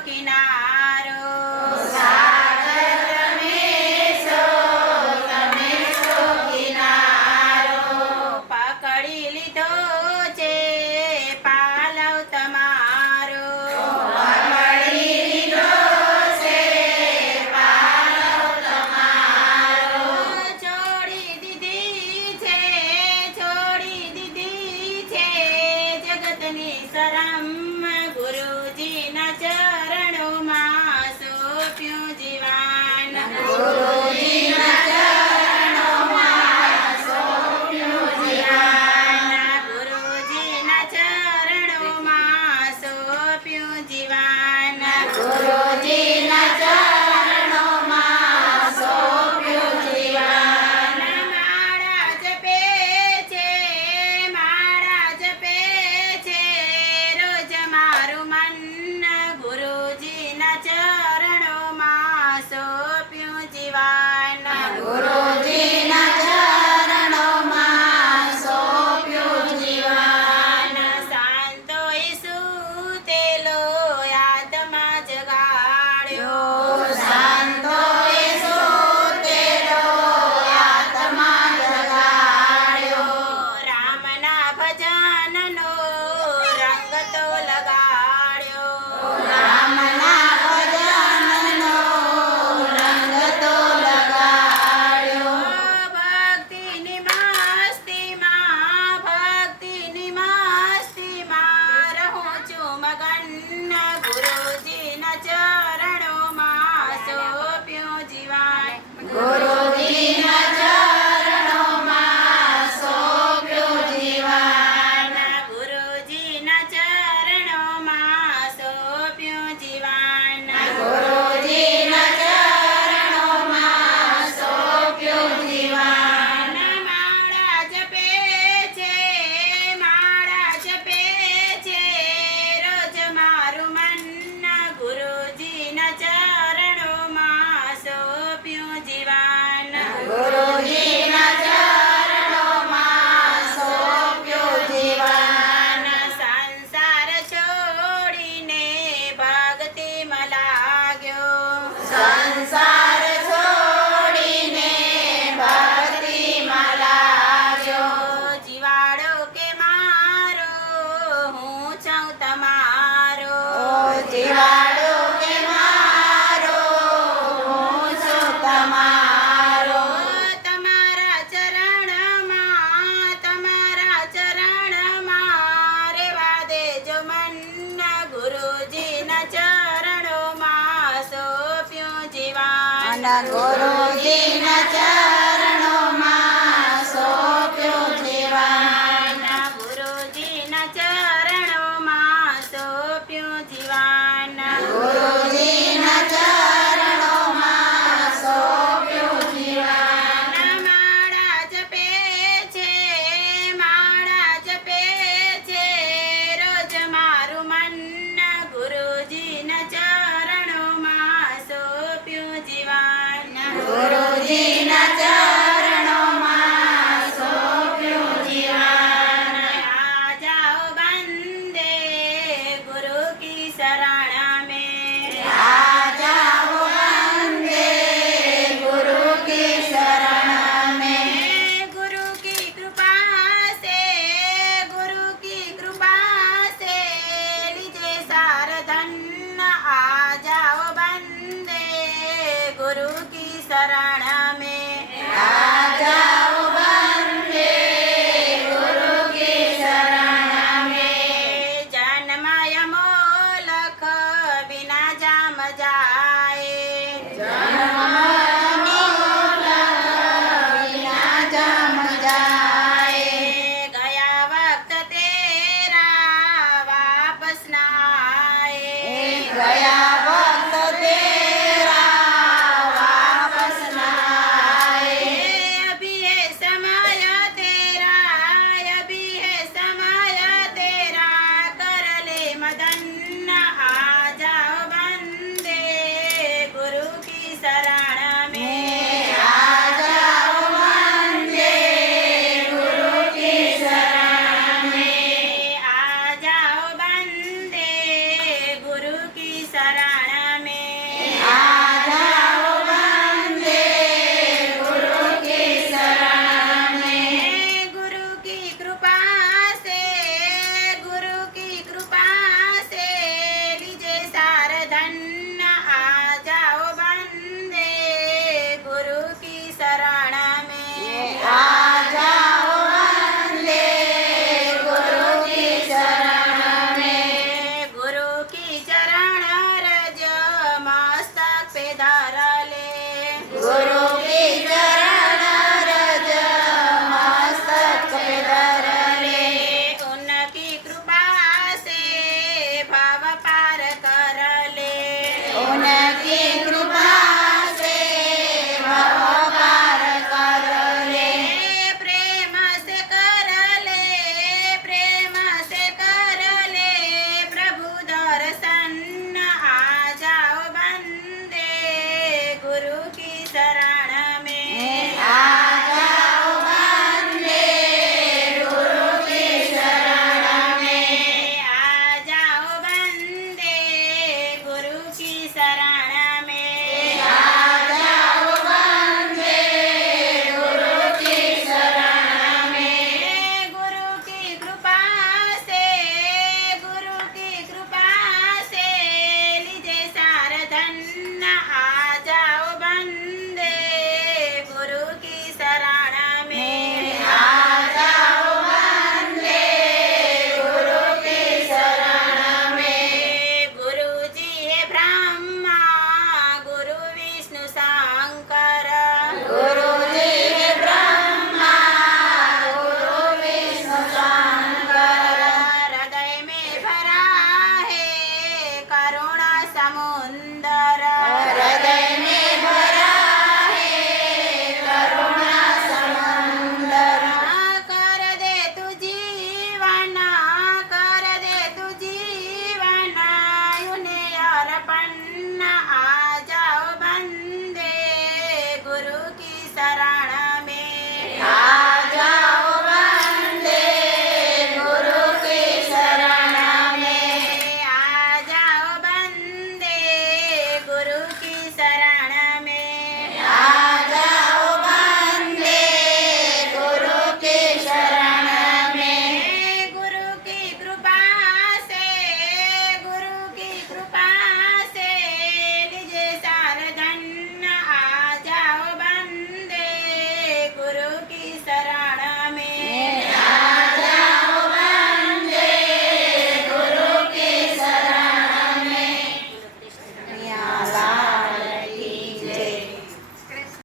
કિનારો પકડી લીધો છે પાલવ તમારો છોડી દીધી છે જગતની શરમ ગુરુજીના ચરણોમાં સોંપ્યું જીવન ગુરુજીના ચરણોમાં સોંપ્યું જીવન ગુરુજીના ચરણોમાં સોંપ્યું જીવન ગુરુજીના ચરણોમાં સોંપ્યું જીવન માળા જપે છે રોજ મારું મન ગુરુજીના ચરણોમાં સોંપ્યું જીવન ગુરુજીના ચરણોમાં સોંપ્યું જીવન શાંતોએ સૂતેલો આત્મા જગાડ્યો શાંતોએ સૂતેલો આત્મા જગાડ્યો રામના ભજનનો રંગ તો લગાડ્યો રામના ભજનનો રંગ તો લગાડ્યો ભક્તિની મસ્તીમાં રહું છું મગન ગુરુજીના ચરણોમાં સોંપ્યું જીવન ગુરુજીના ચરણોમાં સોંપ્યું જીવન ગુરુજીના ચરણોમાં સોંપ્યું જીવન ગુરુજીના ચરણોમાં સોંપ્યું જીવન માળા જપે છે રોજ મારું મન ગુરુજીના ચરણોમાં સોંપ્યું જીવન ગુરુજીના ચરણોમાં સોંપ્યું જીવન સંસાર છોડીને ભક્તિમાં લાગ્યો સંસાર છોડીને ભક્તિમાં લાગ્યો જીવાડો કે મારો હું છું તમારો જીવાડો કે મારો હું છું તમારો તમારા ચરણમાં રેવા દેજો મન ગુરુજીના ચરણોમાં સોંપ્યું જીવન ગુરુજીના ચરણોમાં સોંપ્યું જીવન ગુરુજીના ચરણોમાં સોંપ્યું જીવન ગુરુજીના ચરણોમાં સોંપ્યું જીવન માળા જપે છે રોજ મારું મન ગુરુજીના ચરણોમાં સોંપ્યું જીવન ગુરુજીના ચરણોમાં સોંપ્યું જીવન આ જાઓ બંદે ગુરુ કી શરણ